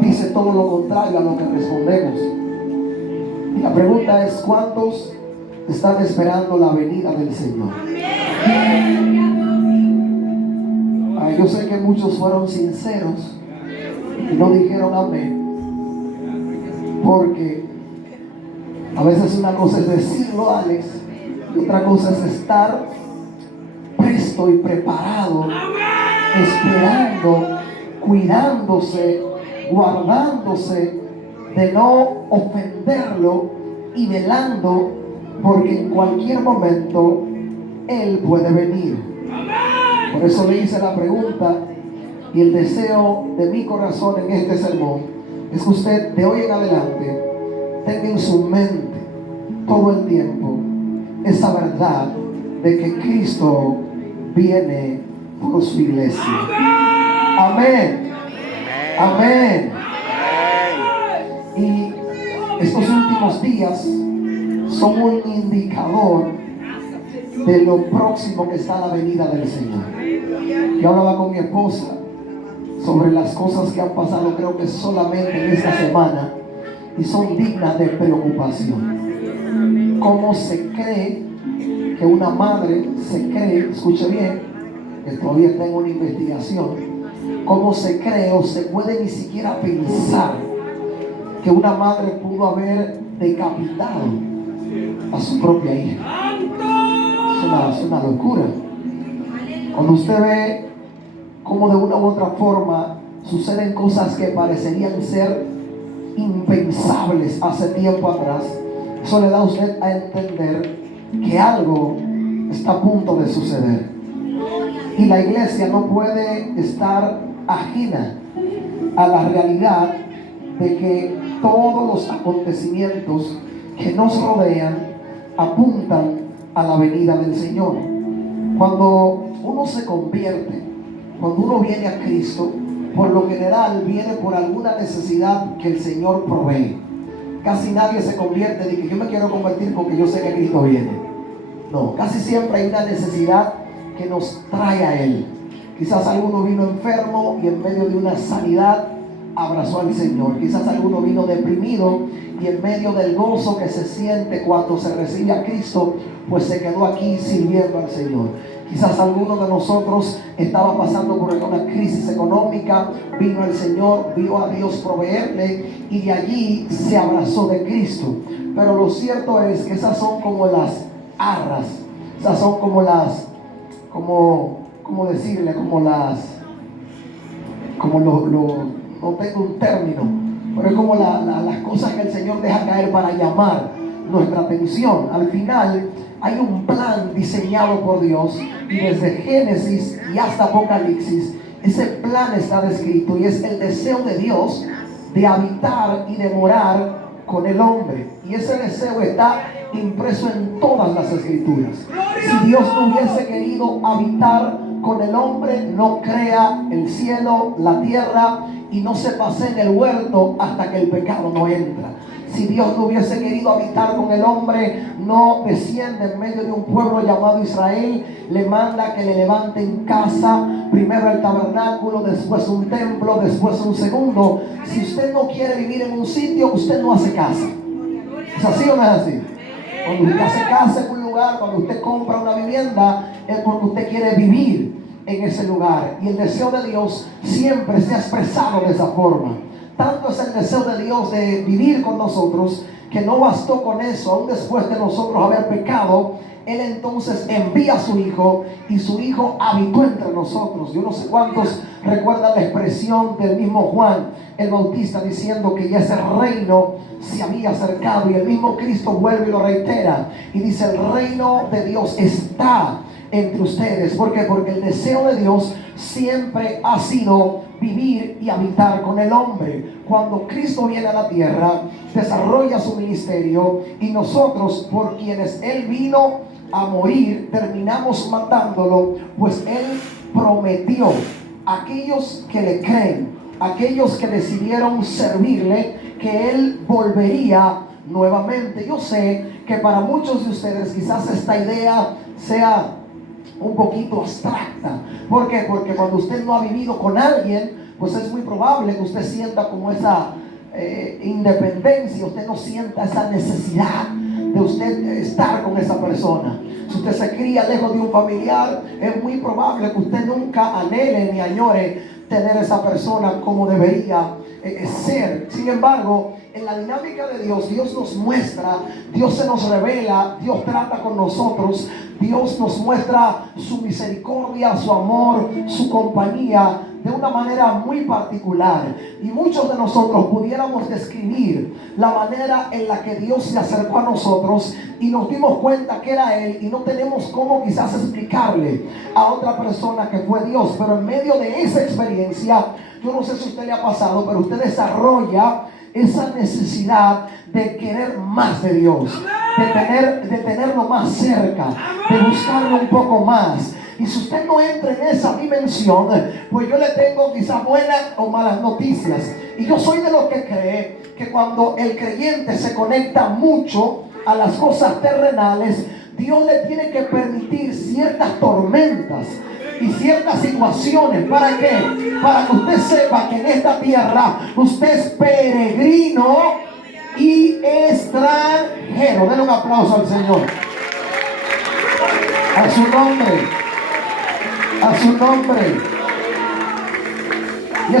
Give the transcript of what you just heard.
dice todo lo contrario a lo que respondemos. Y la pregunta es: ¿cuántos están esperando la venida del Señor? Yo sé que muchos fueron sinceros y no dijeron amén, porque a veces una cosa es decirlo, Alex, y otra cosa es estar presto y preparado, esperando, cuidándose, guardándose de no ofenderlo y velando, porque en cualquier momento Él puede venir. Por eso le hice la pregunta, y el deseo de mi corazón en este sermón es que usted de hoy en adelante tenga en su mente todo el tiempo esa verdad de que Cristo viene por su iglesia. Amén. Amén. Y estos últimos días son un indicador de lo próximo que está la venida del Señor. Yo hablaba con mi esposa sobre las cosas que han pasado, creo que solamente en esta semana, y son dignas de preocupación. ¿Cómo se cree que una madre se cree, escuche bien, que todavía está en una investigación, cómo se cree o se puede ni siquiera pensar que una madre pudo haber decapitado a su propia hija? Es una locura. Cuando usted ve cómo de una u otra forma suceden cosas que parecerían ser impensables hace tiempo atrás, eso le da a usted a entender que algo está a punto de suceder. Y la iglesia no puede estar ajena a la realidad de que todos los acontecimientos que nos rodean apuntan a la venida del Señor. Cuando uno se convierte, cuando uno viene a Cristo, por lo general viene por alguna necesidad que el Señor provee. Casi nadie se convierte de que yo me quiero convertir porque yo sé que Cristo viene. No, casi siempre hay una necesidad que nos trae a Él. Quizás alguno vino enfermo y en medio de una sanidad abrazó al Señor. Quizás alguno vino deprimido y en medio del gozo que se siente cuando se recibe a Cristo, pues se quedó aquí sirviendo al Señor. Quizás alguno de nosotros estaba pasando por una crisis económica, vino el Señor, vio a Dios proveerle y de allí se abrazó de Cristo. Pero lo cierto es que esas son como las arras, esas son como las, ¿cómo decirle? No tengo un término, pero es como las cosas que el Señor deja caer para llamar nuestra atención. Al final hay un plan diseñado por Dios, y desde Génesis y hasta Apocalipsis ese plan está descrito, y es el deseo de Dios de habitar y de morar con el hombre, y ese deseo está impreso en todas las escrituras. Si Dios no hubiese querido habitar con el hombre, no crea el cielo, la tierra, y no se pasea en el huerto hasta que el pecado no entra. Si Dios no hubiese querido habitar con el hombre, no desciende en medio de un pueblo llamado Israel, le manda que le levanten casa, primero el tabernáculo, después un templo, después un segundo. Si usted no quiere vivir en un sitio, usted no hace casa. ¿Es así o no es así? Cuando usted hace casa en un lugar, cuando usted compra una vivienda, es porque usted quiere vivir en ese lugar. Y el deseo de Dios siempre se ha expresado de esa forma. Tanto es el deseo de Dios de vivir con nosotros, que no bastó con eso. Aún después de nosotros haber pecado, Él entonces envía a su Hijo, y su Hijo habitó entre nosotros. Yo no sé cuántos recuerdan la expresión del mismo Juan el Bautista diciendo que ya ese reino se había acercado, y el mismo Cristo vuelve y lo reitera y dice: el reino de Dios está entre ustedes. ¿Por qué? Porque el deseo de Dios siempre ha sido vivir y habitar con el hombre. Cuando Cristo viene a la tierra, desarrolla su ministerio, y nosotros, por quienes Él vino a morir, terminamos matándolo, pues Él prometió a aquellos que le creen, aquellos que decidieron servirle, que Él volvería nuevamente. Yo sé que para muchos de ustedes quizás esta idea sea un poquito abstracta. ¿Por qué? Porque cuando usted no ha vivido con alguien, pues es muy probable que usted sienta como esa independencia, usted no sienta esa necesidad de usted estar con esa persona. Si usted se cría lejos de un familiar, es muy probable que usted nunca anhele ni añore tener esa persona como debería ser. Sin embargo, en la dinámica de Dios, Dios nos muestra, Dios se nos revela, Dios trata con nosotros, Dios nos muestra su misericordia, su amor, su compañía de una manera muy particular. Y muchos de nosotros pudiéramos describir la manera en la que Dios se acercó a nosotros y nos dimos cuenta que era Él, y no tenemos cómo quizás explicarle a otra persona que fue Dios. Pero en medio de esa experiencia, yo no sé si a usted le ha pasado, pero usted desarrolla esa necesidad de querer más de Dios, de tenerlo más cerca, de buscarlo un poco más. Y si usted no entra en esa dimensión, pues yo le tengo quizás buenas o malas noticias. Y yo soy de los que cree que cuando el creyente se conecta mucho a las cosas terrenales, Dios le tiene que permitir ciertas tormentas y ciertas situaciones. ¿Para qué? Para que usted sepa que en esta tierra usted es peregrino y extranjero. Denle un aplauso al Señor. A su nombre. A su nombre.